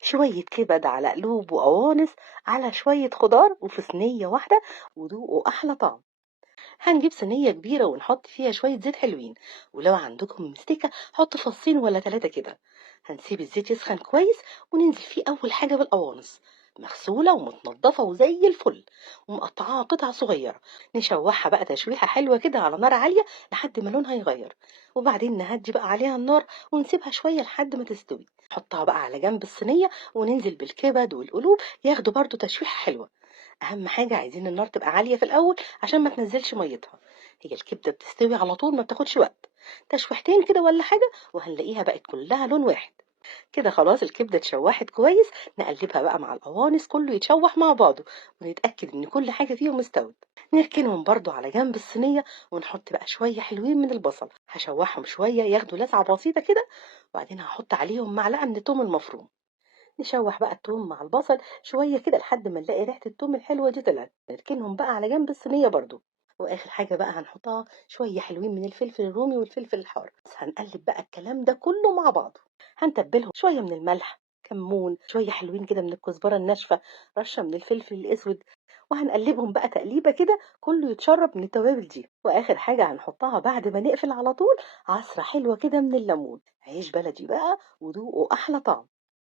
شوية كبد على قلوب وقوانص على شوية خضار وفي صينية واحدة، وذوقوا أحلى طعم. هنجيب صينية كبيرة ونحط فيها شوية زيت حلوين، ولو عندكم مستكة حط فصين ولا 3 كده. هنسيب الزيت يسخن كويس وننزل فيه أول حاجة بالقوانص، مغسولة ومتنضفة وزي الفل ومقطعاها قطع صغيرة. نشوحها بقى تشويحة حلوة كده على نار عالية لحد ما لونها يغير، وبعدين نهدي بقى عليها النار ونسيبها شوية لحد ما تستوي. نحطها بقى على جنب الصينية وننزل بالكبد والقلوب ياخدوا برضو تشويحة حلوة. أهم حاجة عايزين النار تبقى عالية في الأول عشان ما تنزلش ميتها. هي الكبدة بتستوي على طول ما بتاخدش وقت، تشويحتين كده ولا حاجة وهنلاقيها بقت كلها لون واحد. كده خلاص الكبدة اتشوحت كويس. نقلبها بقى مع القوانص كله يتشوح مع بعضه، ونتأكد ان كل حاجة فيهم استوت. نركنهم برضو على جنب الصينية ونحط بقى شوية حلوين من البصل، هشوحهم شوية ياخدوا لسعة بسيطة كده، وبعدين هحط عليهم معلقة من التوم المفروم. نشوح بقى التوم مع البصل شوية كده لحد ما نلاقي ريحة التوم الحلوة دي طلعت. نركنهم بقى على جنب الصينية برضو. واخر حاجة بقى هنحطها شوية حلوين من الفلفل الرومي والفلفل الحار. بس هنقلب بقى الكلام ده كله مع بعضه. هنتبلهم شوية من الملح، كمون، شوية حلوين كده من الكزبرة الناشفة، رشة من الفلفل الأسود. وهنقلبهم بقى تقليبة كده كله يتشرب من التوابل دي. وآخر حاجة هنحطها بعد ما نقفل على طول عصرة حلوة كده من الليمون. عيش بلدي بقى وذوقه أحلى طعم.